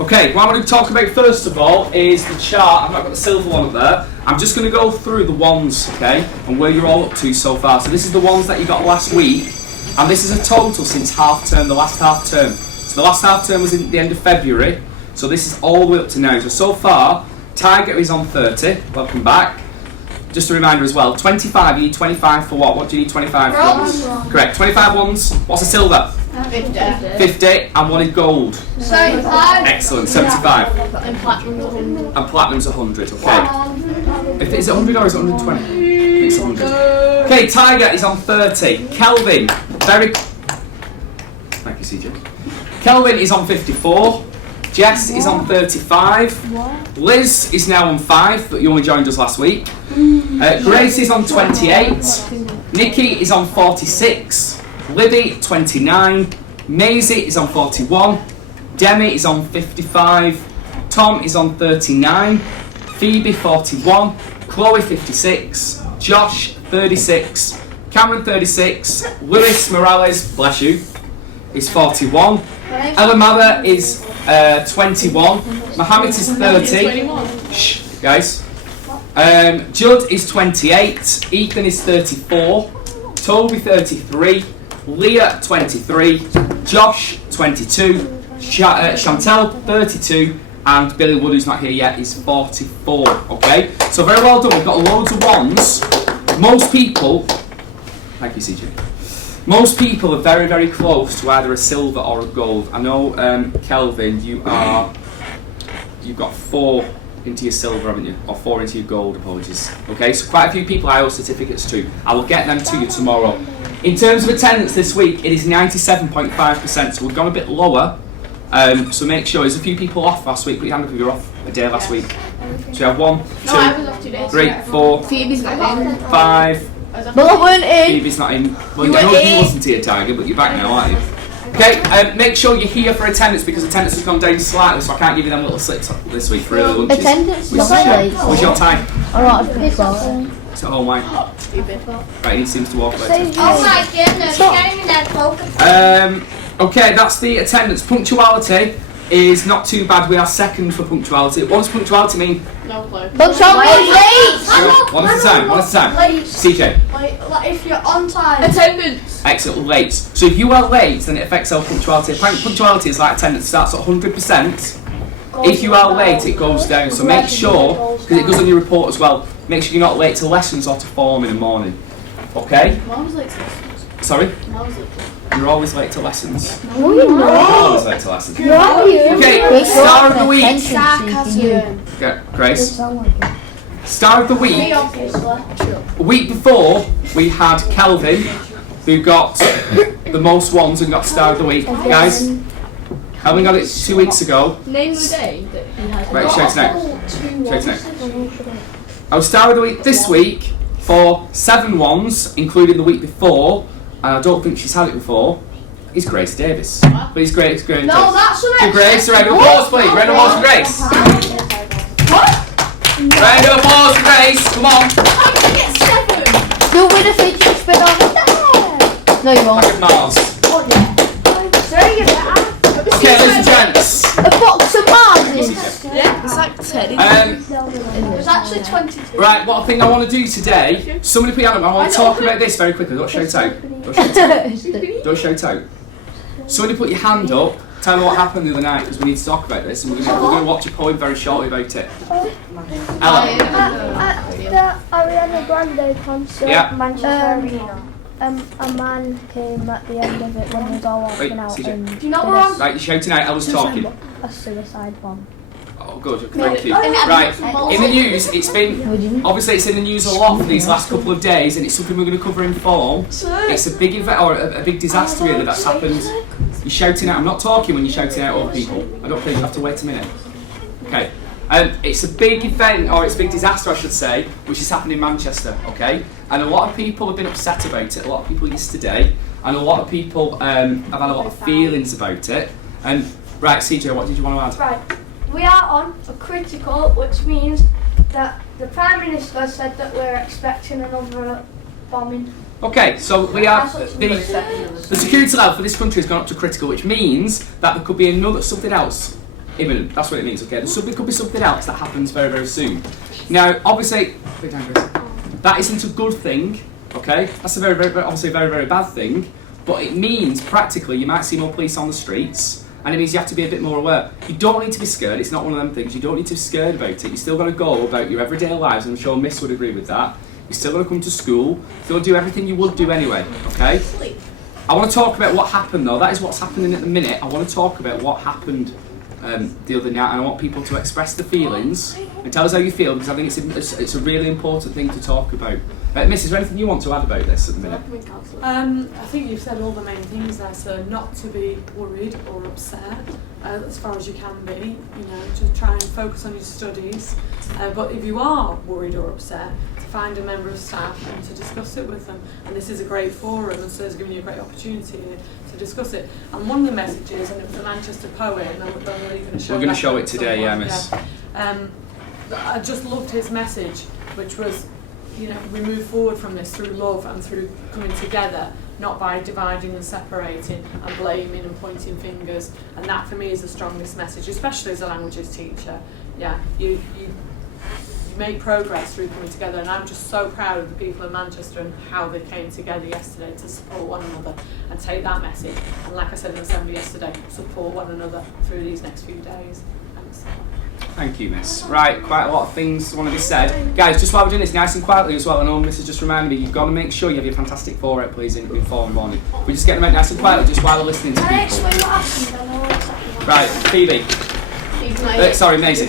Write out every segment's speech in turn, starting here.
Okay, what I'm going to talk about first of all is the chart. I've not got the silver one up there. I'm just going to go through the ones, okay, and where you're all up to so far. So this is the ones that you got last week, and this is a total since half term, the last half term. So the last half term was in the end of February, so this is all the way up to now. So far, Tiger is on 30. Welcome back. Just a reminder as well, 25, you need 25 for what? What do you need 25 for? Correct, 25 ones. What's a silver? 50, and one is gold. 75. Excellent, 75. And platinum's 100. And platinum's 100, okay. Is it 100 or is it 120? I think it's 100. Okay, Tiger is on 30. Kelvin, thank you, CJ. Kelvin is on 54. Jess is on 35. Liz is now on 5, but you only joined us last week. Grace is on 28. Nikki is on 46. Libby, 29. Maisie is on 41. Demi is on 55. Tom is on 39. Phoebe, 41. Chloe, 56. Josh, 36. Cameron, 36. Lewis Morales, bless you, is 41. Ella Mather is 21. Mohammed is 30. Shh, guys. Judd is 28. Ethan is 34. Toby, 33. Leah, 23. Josh, 22. Chantel, 32. And Billy Wood, who's not here yet, is 44. Okay? So very well done. We've got loads of ones. Most people... Thank you, CJ. Most people are very, very close to either a silver or a gold. I know, Kelvin, you've got 4 into your silver, haven't you? Or 4 into your gold, apologies. Okay, so quite a few people I owe certificates to. I will get them to you tomorrow. In terms of attendance this week, it is 97.5%, so we've gone a bit lower. So make sure, there's a few people off last week. Put your hand up if you were off a day last week. So you have 1, 2, 3, 4, Phoebe's not in. 5. But I weren't in. Phoebe's not in. Well, I know you wasn't here, Tiger, but you're back now, aren't you? Okay, make sure you're here for attendance because attendance has gone down slightly, so I can't give you them little slips this week for early lunches. Attendance is What's your time? Alright, it's well. It's at home, mine. Right, he seems to walk about it. Oh my goodness, getting me that focus. Okay, that's the attendance. Punctuality is not too bad. We are second for punctuality. What does punctuality mean? No clue. Punctuality late! One at a time, one at a time. Late. CJ. Like if you're on time. Attendance. Excellent, late. So if you are late, then it affects our punctuality. Apparently punctuality is like attendance, starts at 100%. If you are late, it goes down. So make sure, because it goes on your report as well, make sure you're not late to lessons or to form in the morning. Okay? Mom was late to lessons. Sorry? Mom was late to lessons. You're always late to lessons. No, you're You're not. always late to lessons. No, Okay, star of the week. Sarcasm. Okay, Grace. Sarcasm. Star of the Me, week. obviously. A week before, we had Kelvin, who got the most ones and got star of the week. Guys, Kelvin got it 2 weeks ago. Name the day that he had. Right, shout it out. Shout it out. I was star of the week this week for 7 ones, including the week before, and I don't think she's had it before. Is Grace Davis. Please, Grace. Grace. No, that's To what Grace, a round of applause, please. Round of applause for Grace. Round of applause for Grace. Come on. I can get 7. You'll win a fidget spinner. No, you won't. Back at Mars. Sorry, you're better. Okay, ladies and gents. A box of Marses. Yeah, it's like 10. It's actually 22. Right, what thing I want to do today, somebody put your hand up, I want to talk about this very quickly, don't shout out. Don't shout out. Don't shout out. Somebody put your hand up, tell me what happened the other night, because we need to talk about this, and we're going to watch a poem very shortly about it. Ella. At the Ariana Grande concert, Yeah. Manchester Arena, a man came at the end of it when they was all walking Wait, out CJ. and Do you know did we're on? Right, you're shouting out, Ella's talking. a suicide bomb. Oh, good, thank you. Right, in the news, it's been, obviously it's in the news a lot for these last couple of days, and it's something we're going to cover in form. It's a big event, or a big disaster really that's happened. You're shouting out, I'm not talking when you're shouting out other people. I don't think you have to wait a minute. Okay. It's a big event, or it's a big disaster I should say, which has happened in Manchester, okay? And a lot of people have been upset about it, a lot of people yesterday, and a lot of people have had a lot of feelings about it. And right, CJ, what did you want to add? Right, we are on a critical, which means that the Prime Minister said that we're expecting another bombing. Okay, so we are the security level for this country has gone up to critical, which means that there could be another something else. Imminent, that's what it means, okay? There could be something else that happens very, very soon. Now, obviously, that isn't a good thing, okay? That's a very, very, obviously a very, very bad thing, but it means, practically, you might see more police on the streets, and it means you have to be a bit more aware. You don't need to be scared, it's not one of them things, you don't need to be scared about it. You're still going to go about your everyday lives, and I'm sure Miss would agree with that. You're still going to come to school, you're going to do everything you would do anyway, okay? I want to talk about what happened though, that is what's happening at the minute. I want to talk about what happened the other night, and I want people to express the feelings and tell us how you feel, because I think it's a really important thing to talk about. Miss, is there anything you want to add about this at the minute? I think you've said all the main things there, so not to be worried or upset as far as you can be, you know, to try and focus on your studies. But if you are worried or upset, to find a member of staff and to discuss it with them. And this is a great forum, and so it's giving you a great opportunity to discuss it. And one of the messages, and it was a Manchester poet, and I'm really going to show We're going to show it today, yeah, Miss. Yeah. I just loved his message, which was, you know, we move forward from this through love and through coming together, not by dividing and separating and blaming and pointing fingers. And that for me is the strongest message, especially as a languages teacher. Yeah, you make progress through coming together, and I'm just so proud of the people of Manchester and how they came together yesterday to support one another and take that message. And like I said in assembly yesterday, support one another through these next few days. Thanks. Thank you, Miss. Right, quite a lot of things want to be said. Guys, just while we're doing this nice and quietly as well, I know Miss has just reminded me, you've got to make sure you have your fantastic forehead, please, in 4 in the morning. We're just getting them out nice and quietly, just while we're listening to Can I people. explain what happened? I know what's happening. Right, Phoebe. Sorry, Maisie.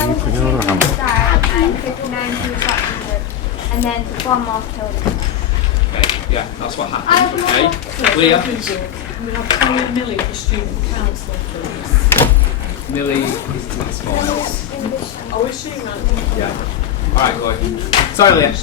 And then 59 people got and then the bomb off killed him. Okay, yeah, that's what happened, okay. Leah. Can we have Millie, the student councillor, please? Millie is this morning. Oh, is she, man? Yeah. Alright, Chloe. Sorry, Leah.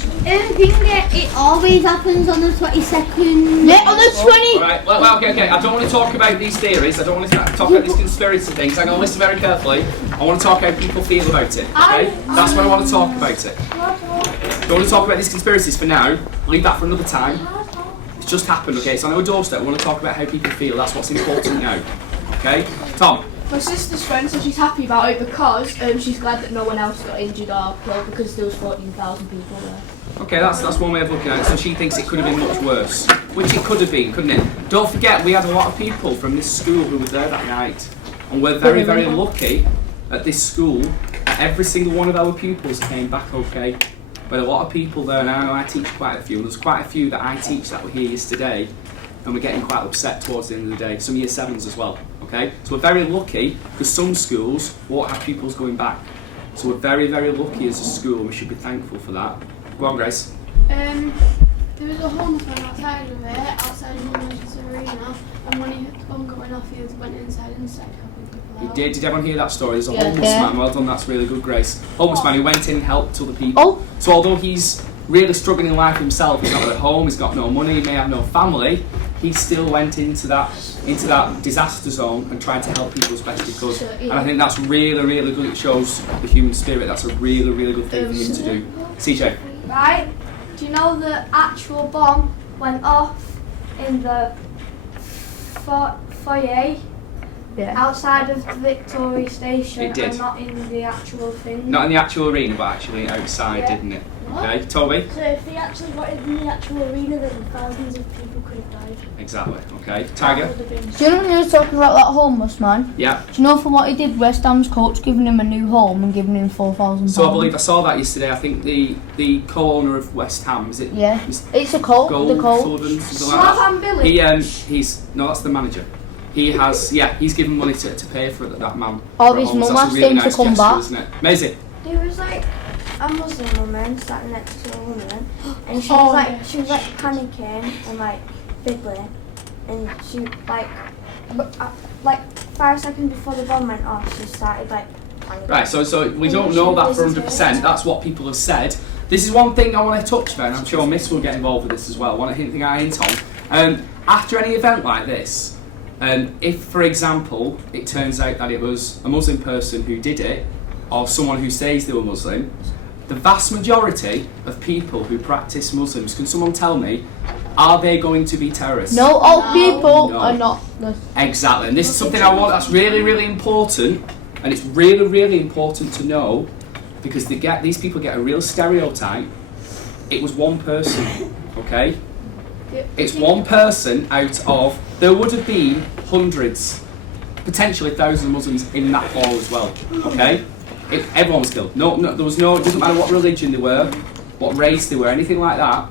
It always happens on the 22nd. Yeah, on the 20th. Alright, well, okay. I don't want to talk about these theories. I don't want to talk about these conspiracy things. I'm going to listen very carefully. I want to talk how people feel about it. Okay? That's what I want to talk about it. Don't want to talk about these conspiracies for now. Leave that for another time. It's just happened, okay? It's on our doorstep. We want to talk about how people feel. That's what's important now. Okay? Tom? My sister's friend said she's happy about it because she's glad that no one else got injured or killed because there was 14,000 people there. Okay, that's one way of looking at it. So she thinks it could have been much worse, which it could have been, couldn't it? Don't forget, we had a lot of people from this school who were there that night, and we're very, very lucky at this school. Every single one of our pupils came back okay. But a lot of people there, and I know I teach quite a few, and there's quite a few that I teach that were here yesterday, and we're getting quite upset towards the end of the day. Some year 7s as well. Okay, so we're very lucky because some schools won't have pupils going back. So we're very, very lucky as a school, and we should be thankful for that. Go on, Grace. There was a homelessman outside of it, outside of the Manchester Arena, and when he had gone going off, he went inside and started helping people out. Did everyone hear that story? There's a homeless man, well done, that's really good, Grace. Homeless man who went in and helped other people. Oh. So although he's really struggling in life himself, he's not at home, he's got no money, he may have no family, he still went into that disaster zone and tried to help people as best he could. And I think that's really, really good. It shows the human spirit. That's a really, really good thing for him to do. CJ. Right? Do you know the actual bomb went off in the foyer outside of the Victoria Station? It did. And not in the actual thing? Not in the actual arena, but actually outside, didn't it? Okay, Toby? So if they actually got in the actual arena, then thousands of people could have died. Exactly, okay. Tiger? Do you know when you were talking about that homeless man? Yeah. Do you know from what he did, West Ham's coach giving him a new home and giving him £4,000? So I believe I saw that yesterday. I think the co-owner of West Ham, is it? Yeah. It's a coach, the coach. Sullivan, something like Slavan that. Billy? He's no, that's the manager. He has, he's given money to pay for that man. Oh, for a his homeless. mum That's a asked really him to nice come gesture, back. isn't it? Amazing. There was like a Muslim woman sat next to a woman, and she was like panicking and like fiddling, and she like 5 seconds before the bomb went off, she started like panicking. Right, so we don't know that for 100%. That's what people have said. This is one thing I want to touch about, and I'm sure Miss will get involved with this as well. One thing I hint on. After any event like this, if, for example, it turns out that it was a Muslim person who did it, or someone who says they were Muslim, the vast majority of people who practice Muslims, can someone tell me, are they going to be terrorists? No, all people No. are not. Exactly, and this is something I want that's really, really important, and it's really, really important to know, because these people get a real stereotype. It was one person, okay? It's one person out of, there would have been hundreds, potentially thousands of Muslims in that hall as well, okay? Everyone was killed. No, there was no, it doesn't matter what religion they were, what race they were, anything like that.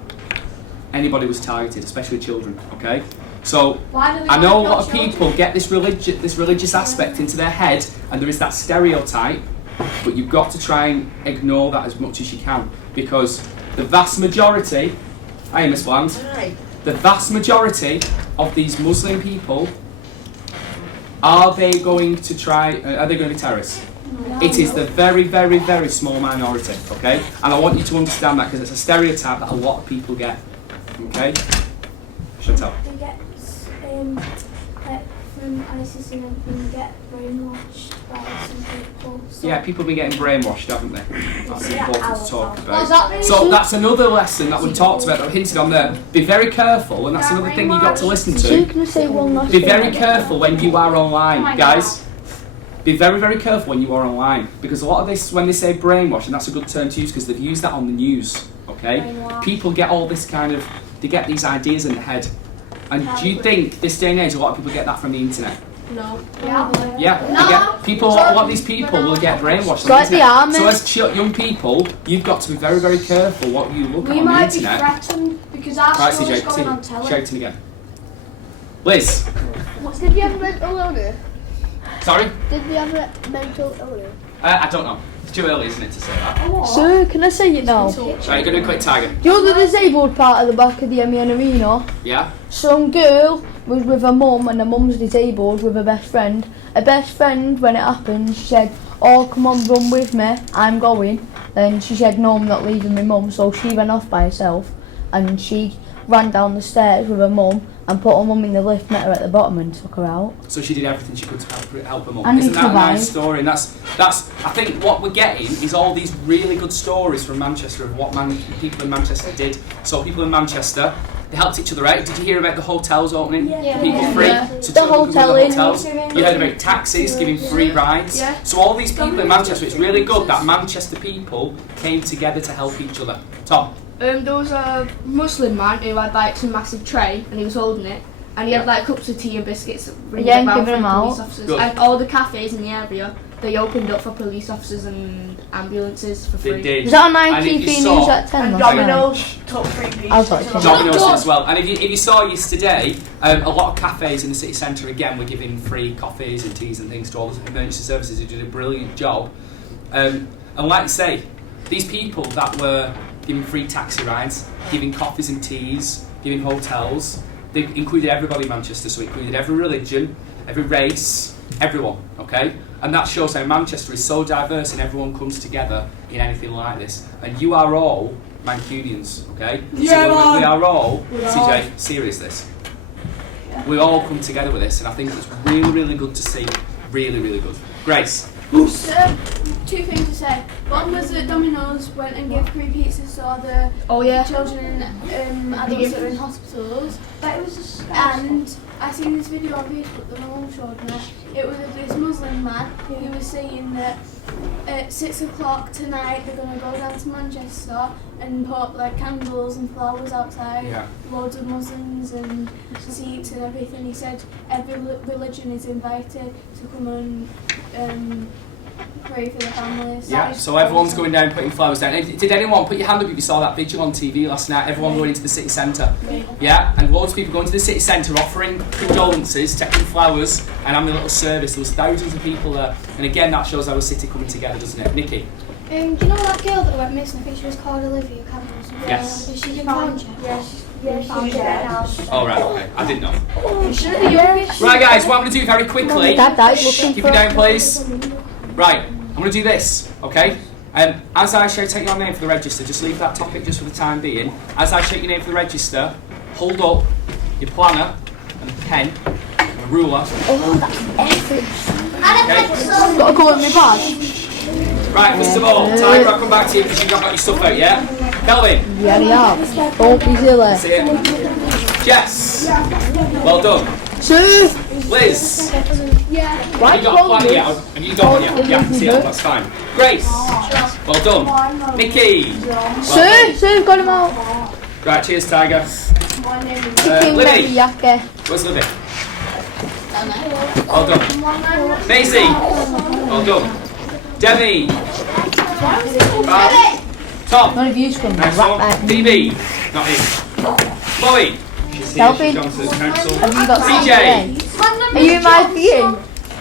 Anybody was targeted, especially children, okay? So, I know a lot of people get this religious aspect into their head, and there is that stereotype, but you've got to try and ignore that as much as you can, because the vast majority, hi Miss Bland, the vast majority of these Muslim people, are they going to be terrorists? No. It is the very, very, very small minority, okay? And I want you to understand that, because it's a stereotype that a lot of people get, okay? Chantal. They get, like, from ISIS and everything, they get brainwashed by some people. So Yeah, people have been getting brainwashed, haven't they? That's Yeah, important to talk about. that So that's another lesson that we talked about, that we hinted on there. Be very careful, and that's another thing you got to listen to. Can I say one last Be thing? very careful when you are online, guys. Be very, very careful when you are online, because a lot of this, when they say brainwash, and that's a good term to use because they've used that on the news, okay? Brainwash. People get all this they get these ideas in their head. And do you think this day and age a lot of people get that from the internet? No. Yeah, a lot of these people will get brainwashed on Like the the internet. army. So as young people, you've got to be very, very careful what you look at We on the might be internet. threatened because our Right, school is CJ, going on telly. shouting again. Liz, Did you have mental illness? sorry? Did you have mental illness? I don't know. It's too early, isn't it, to say that? Sir, can I say it now? Right, you're going to do a quick tiger. You know the disabled part at the back of the MEN Arena? Yeah? Some girl was with her mum, and her mum's disabled, with her best friend. Her best friend, when it happened, she said, "Oh, come on, run with me, I'm going." Then she said, "No, I'm not leaving my mum," so she went off by herself, and she ran down the stairs with her mum and put her mum in the lift, met her at the bottom and took her out. So she did everything she could to help her mum. And Isn't he that a nice survived. story? And that's I think what we're getting is all these really good stories from Manchester of what people in Manchester did. So people in Manchester, they helped each other out. Did you hear about the hotels opening for people free? Yeah. So The children could go to hotel in- hotels. You heard about taxis giving free rides. Yeah. So all these people in Manchester, it's really good that Manchester people came together to help each other. Tom. There was a Muslim man who had like some massive tray and he was holding it, and he had like cups of tea and biscuits bringing Yeah, it round giving for them police out. officers. Good. And all the cafes in the area, they opened up for police officers and ambulances for They free. did. Was that on And if you ITV saw- News at 10 And last night? Domino's took free pieces. I was like, Domino's as well. And if you saw yesterday, a lot of cafes in the city centre again were giving free coffees and teas and things to all the emergency services who did a brilliant job. And like you say, these people that were giving free taxi rides, giving coffees and teas, giving hotels, they included everybody in Manchester, so it included every religion, every race, everyone, okay? And that shows how Manchester is so diverse and everyone comes together in anything like this. And you are all Mancunians, okay? Yeah, so we are all, We're CJ, serious this. We all come together with this, and I think it's really, really good to see. Really, really good. Grace. Two things to say. One was that Domino's went and gave free pizzas to all the Oh yeah. children and adults that are in hospitals. But it was just And I seen this video on Facebook that my mum showed me. It was of this Muslim man who was saying that at 6 o'clock tonight they're going to go down to Manchester and put like candles and flowers outside. Yeah. Loads of Muslims and seats and everything. He said every religion is invited to come and pray for the families. Yeah, so everyone's going down putting flowers down. Did anyone put your hand up if you saw that vigil on TV last night? Everyone going into the city centre. Yeah, and loads of people going to the city centre offering condolences, taking flowers, and having a little service. There was thousands of people there. And again, that shows our city coming together, doesn't it? Nikki? Do you know that girl that went missing? I think she was called Olivia Campbell. Yes. Is she in Manchester? she's dead now. Oh, right, okay. I didn't know. Yeah. Right, guys, what I'm going to do very quickly. Dad died looking Keep for it down, please. Right, I'm going to do this, okay? As I shout out your name for the register, just leave that topic just for the time being. As I shout your name for the register, hold up your planner and a pen and a ruler. Oh, that's epic. Okay? Gotta go in my bag. Right, first of all, Tiger, I'll come back to you because you've not got your stuff out yet. Kelvin, Yeah, they are. Don't be silly. see it. Jess, well done. Sue! Liz, Why have you got a plan yet? Have you done one yet? Yeah, I can see it, that's fine. Grace, well done. Nikki, Sue, got him out. right, cheers, Tiger. King Libby, Teriyaki. where's Libby? Well done. Maisie, well done. Demi, Tom, None of you's from nice right one. back. DB, not in. Chloe, she's here, Kelvin. she's gone to the council. Have you got CJ. Are you in my view?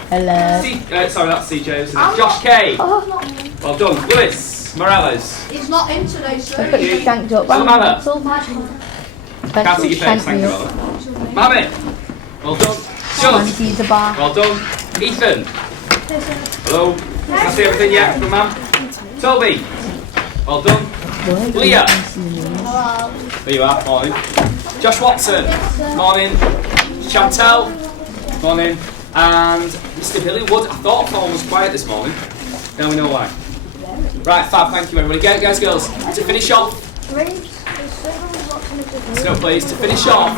Hello. Sorry, that's CJ, isn't it? Josh K. Well done. Lewis Morales. He's not in today, I sir. put you shanked up. Samantha. Pencil. Can't see your face, Shanked thank me you, up. brother. Mammy. Well done. Judge. Fancy's a bar. Well done. Ethan. Hello. Can I see everything yet from Mam? Toby. Well done. Leah. There you are. Morning. Josh Watson. Morning. Chantel. Morning. And Mr. Billy Wood. I thought phone was quiet this morning. Now we know why. Right, fab. Thank you, everybody. Guys, girls. To finish off. No, please. To finish off.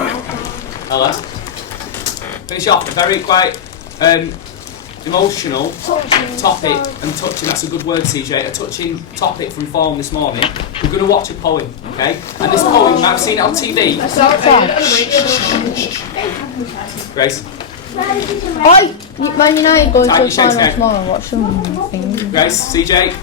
Ella. Finish off a very quite emotional topic and touching. That's a good word, CJ. A touching topic from Form this morning. We're going to watch a poem, okay? And this poem, you might have seen it on TV. Grace. Oi! Man United going Time to your the shakes final now. tomorrow. Watch some things. Grace, CJ.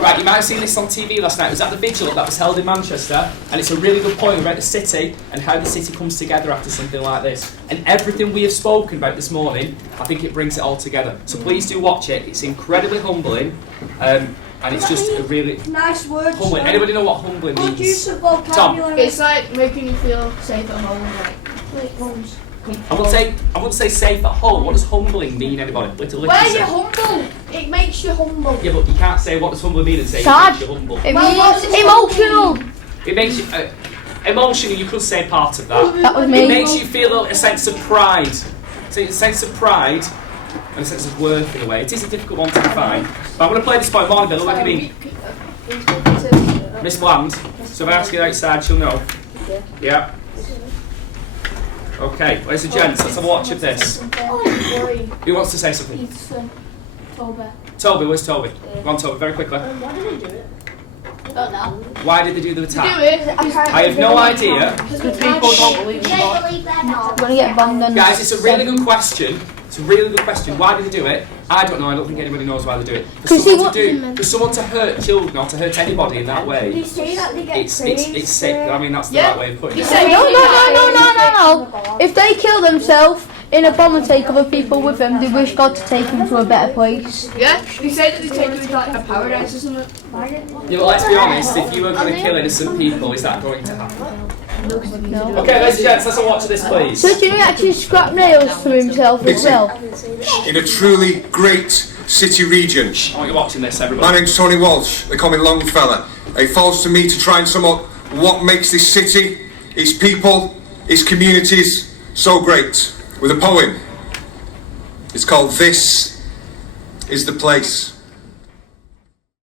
Right, you might have seen this on TV last night. It was at the vigil that was held in Manchester, and it's a really good point about the city and how the city comes together after something like this. And everything we have spoken about this morning, I think it brings it all together. So please do watch it. It's incredibly humbling, and it's just a really Nice words. humbling. Anybody know what humbling Good means? use of vocabulary. It's like making you feel safe at home, like comfortable. I wouldn't say safe at home. What does humbling mean, anybody? Little Where literacy. you're humble, it makes you humble. Yeah, but you can't say what does humbling mean and say it Sad. makes you humble. It means emotional. It makes you emotionally. You could say part of that. That was It me. makes you feel a sense of pride. So a sense of pride and a sense of worth in a way. It is a difficult one to define. But I'm going to play this point. Morning, Bill. What do you mean? Miss Bland. So if I ask you outside, she'll know. Yeah. Okay, ladies and gents, let's have a watch of this. Who wants to say something? Toby, where's Toby? Go on, Toby, very quickly. Don't know. Why did they do the Do attack? it. I have no idea. Because people don't believe in God. I'm gonna get abandoned. Guys, it's a really good question. It's a really good question. Why did they do it? I don't know. I don't think anybody knows why they do it. For someone to hurt children or to hurt anybody in that way, They say that they get it's sick. I mean, that's the right way of putting it. No. If they kill themselves in a bomb and take other people with them, they wish God to take them to a better place. Yeah, they say that they take you to like a paradise or something. Yeah, but let's be honest. If you were going to kill innocent people, is that going to happen? No. Okay, ladies and gents, let's have a watch of this, please. So do you actually scrap nails for himself as well? In a truly great city region. I want you watching this, My everybody. name's Tony Walsh, they call me Longfella. It falls to me to try and sum up what makes this city, its people, its communities so great with a poem. It's called This Is the Place.